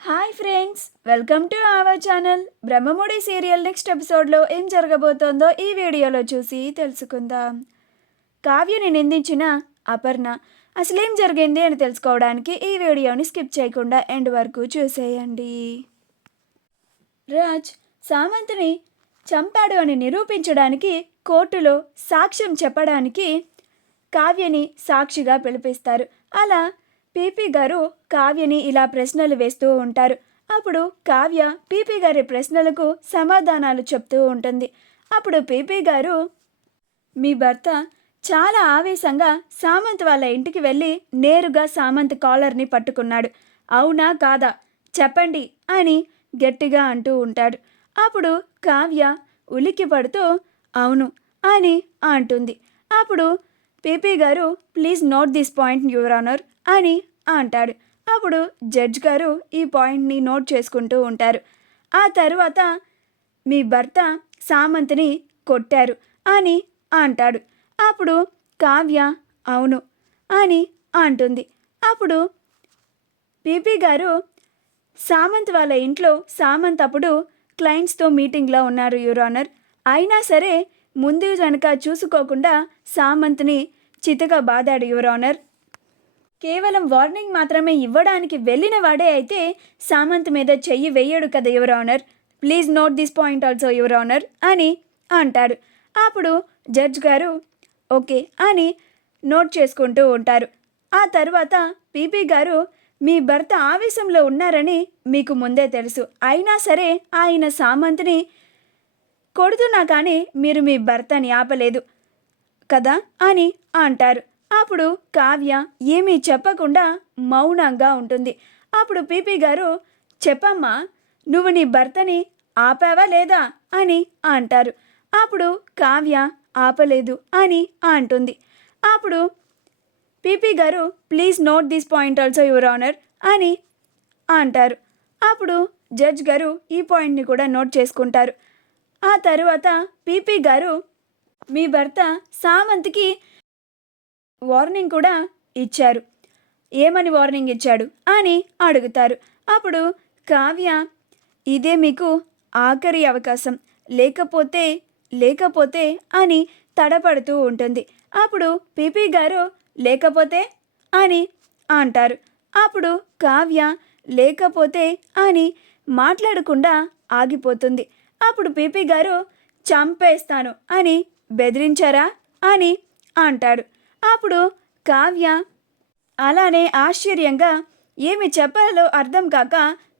Hi friends, welcome to our channel. Brahmamudi serial next ఎపిసోడ్లో ఏం జరగబోతోందో ఈ వీడియోలో చూసి తెలుసుకుందాం. కావ్యని నిందించిన అపర్ణ అసలేం జరిగింది అని తెలుసుకోవడానికి ఈ వీడియోని స్కిప్ చేయకుండా ఎండ్ వరకు చూసేయండి. రాజ్ సామంత్ని చంపాడు అని నిరూపించడానికి కోర్టులో సాక్ష్యం చెప్పడానికి కావ్యని సాక్షిగా పిలిపిస్తారు. అలా పీపీ గారు కావ్యని ఇలా ప్రశ్నలు వేస్తూ ఉంటారు. అప్పుడు కావ్య పీపీ గారి ప్రశ్నలకు సమాధానాలు చెప్తూ ఉంటుంది. అప్పుడు పీపీ గారు, మీ భర్త చాలా ఆవేశంగా సామంత్ వాళ్ళ ఇంటికి వెళ్ళి నేరుగా సామంత్ కాలర్ని పట్టుకున్నాడు, అవునా కాదా చెప్పండి అని గట్టిగా అంటూ ఉంటాడు. అప్పుడు కావ్య ఉలిక్కి పడుతూ అవును అని అంటుంది. అప్పుడు పీపీ గారు, please note this point your honour అని అంటాడు. అప్పుడు జడ్జ్ గారు ఈ పాయింట్ని నోట్ చేసుకుంటూ ఉంటారు. ఆ తర్వాత మీ భర్త సామంత్ని కొట్టారు అని అంటాడు. అప్పుడు కావ్య అవును అని అంటుంది. అప్పుడు పీపీ గారు, సామంత్ వాళ్ళ ఇంట్లో సామంత్ అప్పుడు క్లయింట్స్తో మీటింగ్లో ఉన్నారు యువర్ ఆనర్, అయినా సరే ముందు వెనక చూసుకోకుండా సామంత్ని చితగా బాదాడు యువర్ ఆనర్. కేవలం వార్నింగ్ మాత్రమే ఇవ్వడానికి వెళ్ళిన వాడే అయితే సామంత్ మీద చెయ్యి వేయడు కదా your honour, please note this point also your honour అని అంటాడు. అప్పుడు జడ్జ్ గారు ఓకే అని నోట్ చేసుకుంటూ ఉంటారు. ఆ తర్వాత పీపీ గారు, మీ భర్త ఆవేశంలో ఉన్నారని మీకు ముందే తెలుసు, అయినా సరే ఆయన సామంత్ని కొడుతున్నా కానీ మీరు మీ భర్తని ఆపలేదు కదా అని అంటారు. అప్పుడు కావ్య ఏమీ చెప్పకుండా మౌనంగా ఉంటుంది. అప్పుడు పీపీ గారు, చెప్పమ్మా నువ్వు నీ భర్తని ఆపావా లేదా అని అంటారు. అప్పుడు కావ్య ఆపలేదు అని అంటుంది. అప్పుడు పీపీ గారు, please note this point also your honour అని అంటారు. అప్పుడు జడ్జ్ గారు ఈ పాయింట్ని కూడా నోట్ చేసుకుంటారు. ఆ తర్వాత పీపీ గారు, మీ భర్త సామంత్కి వార్నింగ్ కూడా ఇచ్చారు, ఏమని వార్నింగ్ ఇచ్చాడు అని అడుగుతారు. అప్పుడు కావ్య, ఇదే మీకు ఆఖరి అవకాశం, లేకపోతే లేకపోతే అని తడపడుతూ ఉంటుంది. అప్పుడు పీపీ గారు లేకపోతే అని అంటారు. అప్పుడు కావ్య లేకపోతే అని మాట్లాడకుండా ఆగిపోతుంది. అప్పుడు పీపీ గారు, చంపేస్తాను అని బెదిరించారా అని అంటాడు. అప్పుడు కావ్య అలానే ఆశ్చర్యంగా ఏమి చెప్పాలో అర్థం కాక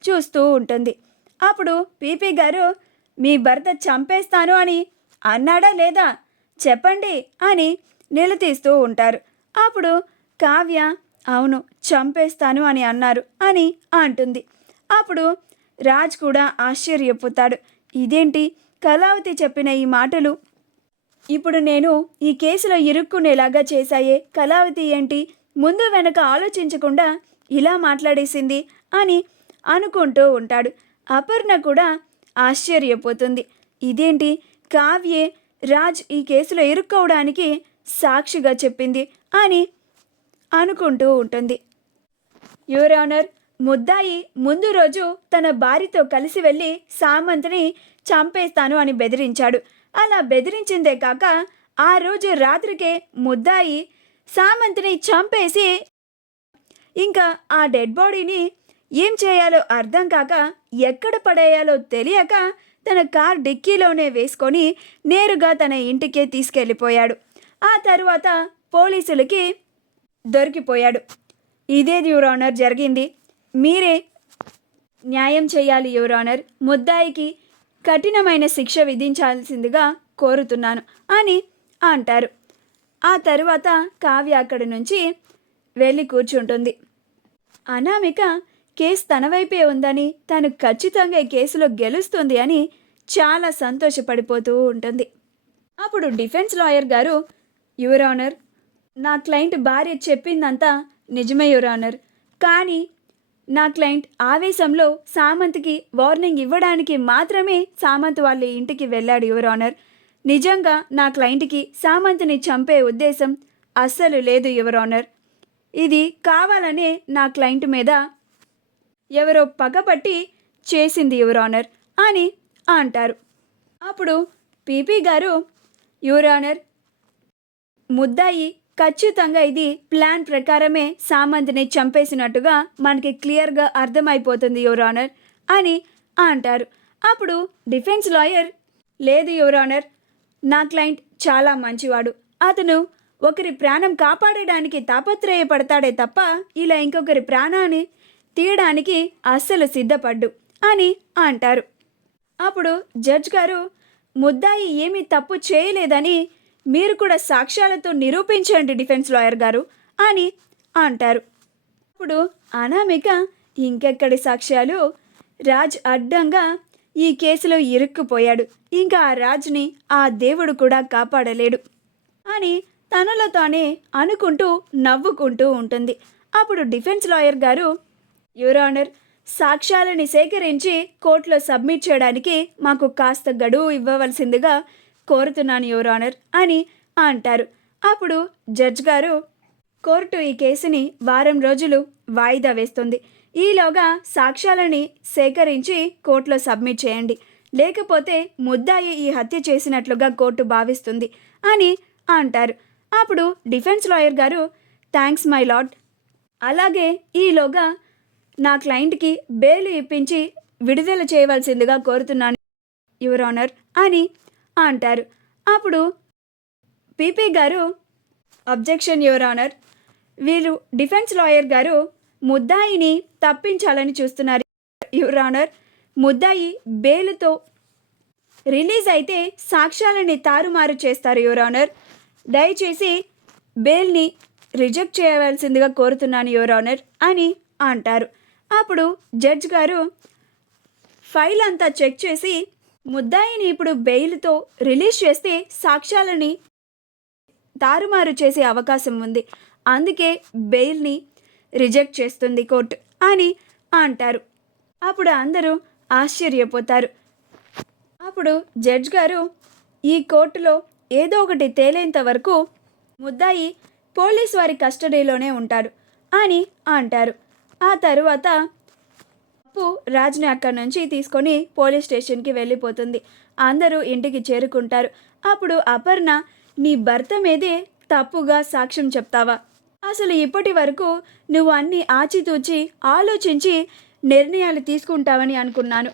చూస్తూ ఉంటుంది. అప్పుడు పీపీ గారు, మీ భర్త చంపేస్తాను అని అన్నాడా లేదా చెప్పండి అని నిలదీస్తూ ఉంటారు. అప్పుడు కావ్య అవును చంపేస్తాను అని అన్నారు అని అంటుంది. అప్పుడు రాజ్ కూడా ఆశ్చర్యపోతాడు, ఇదేంటి కళావతి చెప్పిన ఈ మాటలు ఇప్పుడు నేను ఈ కేసులో ఇరుక్కునేలాగా చేశాయే, కళావతి ఏంటి ముందు వెనక ఆలోచించకుండా ఇలా మాట్లాడేసింది అని అనుకుంటూ ఉంటాడు. అపర్ణ కూడా ఆశ్చర్యపోతుంది, ఇదేంటి కావ్యే రాజ్ ఈ కేసులో ఇరుక్కోవడానికి సాక్షిగా చెప్పింది అని అనుకుంటూ ఉంటుంది. యువర్ ఆనర్, ముద్దాయి ముందు రోజు తన భార్యతో కలిసి వెళ్ళి సామంత్ని చంపేస్తాను అని బెదిరించాడు. అలా బెదిరించిందే కాక ఆ రోజు రాత్రికే ముద్దాయి సామంత్ని చంపేసి ఇంకా ఆ డెడ్ బాడీని ఏం చేయాలో అర్థం కాక ఎక్కడ పడేయాలో తెలియక తన కార్ డిక్కీలోనే వేసుకొని నేరుగా తన ఇంటికే తీసుకెళ్ళిపోయాడు. ఆ తర్వాత పోలీసులకి దొరికిపోయాడు. ఇదే యువర్ ఆనర్ జరిగింది, మీరే న్యాయం చేయాలి యువర్ ఆనర్, ముద్దాయికి కఠినమైన శిక్ష విధించాల్సిందిగా కోరుతున్నాను అని అంటారు. ఆ తరువాత కావ్య అక్కడి నుంచి వెళ్ళి కూర్చుంటుంది. అనామిక కేసు తన వైపే ఉందని, తను ఖచ్చితంగా ఈ కేసులో గెలుస్తుంది అని చాలా సంతోషపడిపోతూ ఉంటుంది. అప్పుడు డిఫెన్స్ లాయర్ గారు, యువర్ ఆనర్, నా క్లయింట్ భార్య చెప్పిందంతా నిజమే యువర్ ఆనర్, కానీ నా క్లయింట్ ఆవేశంలో సామంత్కి వార్నింగ్ ఇవ్వడానికి మాత్రమే సామంత్ వాళ్ళ ఇంటికి వెళ్ళాడు యువర్ ఆనర్, నిజంగా నా క్లయింట్కి సామంత్ని చంపే ఉద్దేశం అస్సలు లేదు యువర్ ఆనర్, ఇది కావాలనే నా క్లయింట్ మీద ఎవరో పగపట్టి చేసింది యువర్ ఆనర్ అని అంటారు. అప్పుడు పీపీ గారు, యువర్ ఆనర్, ముద్దాయి ఖచ్చితంగా ఇది ప్లాన్ ప్రకారమే సామంత్ని చంపేసినట్టుగా మనకి క్లియర్గా అర్థమైపోతుంది యువర్ ఆనర్ అని అంటారు. అప్పుడు డిఫెన్స్ లాయర్, లేదు యువర్ ఆనర్, నా క్లయింట్ చాలా మంచివాడు, అతను ఒకరి ప్రాణం కాపాడడానికి తాపత్రయపడతాడే తప్ప ఇలా ఇంకొకరి ప్రాణాన్ని తీయడానికి అస్సలు సిద్ధపడ్డు అని అంటారు. అప్పుడు జడ్జ్ గారు, ముద్దాయి ఏమీ తప్పు చేయలేదని మీరు కూడా సాక్ష్యాలతో నిరూపించండి డిఫెన్స్ లాయర్ గారు అని అంటారు. అప్పుడు అనామిక, ఇంకెక్కడి సాక్ష్యాలు, రాజ్ అడ్డంగా ఈ కేసులో ఇరుక్కుపోయాడు, ఇంకా ఆ రాజ్ని ఆ దేవుడు కూడా కాపాడలేడు అని తనలో తానే అనుకుంటూ నవ్వుకుంటూ ఉంటుంది. అప్పుడు డిఫెన్స్ లాయర్ గారు, యువర్ ఆనర్, సాక్ష్యాలని సేకరించి కోర్టులో సబ్మిట్ చేయడానికి మాకు కాస్త గడువు ఇవ్వవలసిందిగా కోరుతున్నాను యువర్ ఆనర్ అని అంటారు. అప్పుడు జడ్జ్ గారు, కోర్టు ఈ కేసుని వారం రోజులు వాయిదా వేస్తుంది, ఈలోగా సాక్ష్యాలని సేకరించి కోర్టులో సబ్మిట్ చేయండి, లేకపోతే ముద్దాయి ఈ హత్య చేసినట్లుగా కోర్టు భావిస్తుంది అని అంటారు. అప్పుడు డిఫెన్స్ లాయర్ గారు, థ్యాంక్స్ మై లార్డ్, అలాగే ఈలోగా నా క్లయింట్కి బెయిల్ ఇప్పించి విడుదల చేయవలసిందిగా కోరుతున్నాను యువర్ ఆనర్ అని అంటారు. అప్పుడు పీపీ గారు, అబ్జెక్షన్ యువర్ ఆనర్, వీరు డిఫెన్స్ లాయర్ గారు ముద్దాయిని తప్పించాలని చూస్తున్నారు యువర్ ఆనర్, ముద్దాయి బెయిల్తో రిలీజ్ అయితే సాక్ష్యాలని తారుమారు చేస్తారు యువర్ ఆనర్, దయచేసి బెయిల్ని రిజెక్ట్ చేయవలసిందిగా కోరుతున్నాను యువర్ ఆనర్ అని అంటారు. అప్పుడు జడ్జ్ గారు ఫైల్ అంతా చెక్ చేసి, ముద్దాయిని ఇప్పుడు బెయిల్తో రిలీజ్ చేస్తే సాక్ష్యాలని తారుమారు చేసే అవకాశం ఉంది, అందుకే బెయిల్ని రిజెక్ట్ చేస్తుంది కోర్టు అని అంటారు. అప్పుడు అందరూ ఆశ్చర్యపోతారు. అప్పుడు జడ్జ్ గారు, ఈ కోర్టులో ఏదో ఒకటి తేలేంత వరకు ముద్దాయి పోలీస్ వారి కస్టడీలోనే ఉంటాడు అని అంటారు. ఆ తరువాత అప్పు రాజ్ని అక్కడి నుంచి తీసుకొని పోలీస్ స్టేషన్కి వెళ్ళిపోతుంది. అందరూ ఇంటికి చేరుకుంటారు. అప్పుడు అపర్ణ, నీ భర్త మీదే తప్పుగా సాక్ష్యం చెప్తావా? అసలు ఇప్పటి వరకు నువ్వు అన్నీ ఆచితూచి ఆలోచించి నిర్ణయాలు తీసుకుంటావని అనుకున్నాను,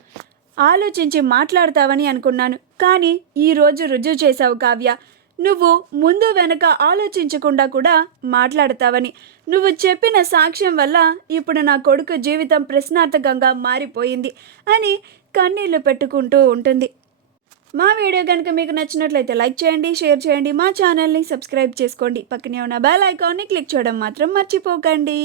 ఆలోచించి మాట్లాడతావని అనుకున్నాను, కానీ ఈరోజు రుజువు చేశావు కావ్య, నువ్వు ముందు వెనక ఆలోచించకుండా కూడా మాట్లాడతావని. నువ్వు చెప్పిన సాక్ష్యం వల్ల ఇప్పుడు నా కొడుకు జీవితం ప్రశ్నార్థకంగా మారిపోయింది అని కన్నీళ్లు పెట్టుకుంటూ ఉంటుంది. మా వీడియో కనుక మీకు నచ్చినట్లయితే లైక్ చేయండి, షేర్ చేయండి, మా ఛానల్ని సబ్స్క్రైబ్ చేసుకోండి, పక్కనే ఉన్న బెల్ ఐకాన్ని క్లిక్ చేయడం మాత్రం మర్చిపోకండి.